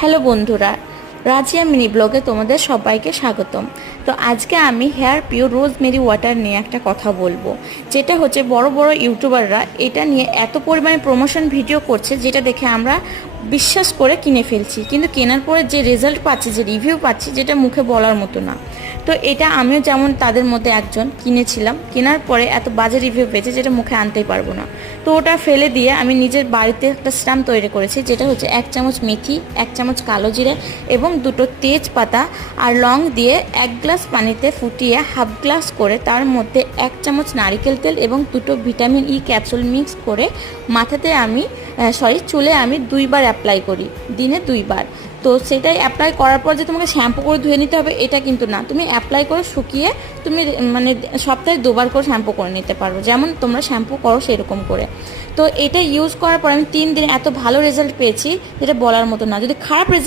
Hello বন্ধুরা, Razia mini ব্লগে তোমাদের সবাইকে স্বাগতম। তো আজকে আমি হেয়ার পিওর রোজমেরি ওয়াটার নিয়ে একটা কথা বলবো, যেটা হচ্ছে বড় বড় ইউটিউবাররা এটা নিয়ে এত পরিমাণে প্রমোশন ভিডিও করছে, যেটা দেখে আমরা বিশ্বাস করে কিনে ফেলছি, কিন্তু কেনার পরে যে রেজাল্ট পাচ্ছি, যে রিভিউ পাচ্ছি, যেটা মুখে বলার মতো না। তো এটা আমিও যেমন তাদের মধ্যে একজন, কিনেছিলাম, কেনার পরে এত বাজে রিভিউ পেয়েছে যেটা মুখে আনতেই পারবো না। তো ওটা ফেলে দিয়ে আমি নিজের বাড়িতে একটা স্টাম্প তৈরি করেছি, যেটা হচ্ছে 1 চামচ মেথি, 1 চামচ কালো জিরে এবং 2টো তেজপাতা আর লং দিয়ে 1 গ্লাস পানিতে ফুটিয়ে হাফ গ্লাস করে তার মধ্যে 1 চামচ নারকেল তেল এবং 2টো ভিটামিন ই ক্যাপসুল মিক্স করে মাথাতে আমি চুলে আমি 2বার অ্যাপ্লাই করি, দিনে 2বার। তো সেটাই অ্যাপ্লাই করার পর যে তোমাকে শ্যাম্পু করে ধুয়ে নিতে হবে এটা কিন্তু না, তুমি অ্যাপ্লাই করে শুকিয়ে তুমি মানে সপ্তাহে 2বার করে শ্যাম্পু করে নিতে পারো, যেমন তোমরা শ্যাম্পু করো সেরকম করে। তো এটা ইউজ করার পর আমি 3 দিনে এত ভালো রেজাল্ট পেয়েছি যেটা বলার মতো না। যদি খারাপ রেজাল্ট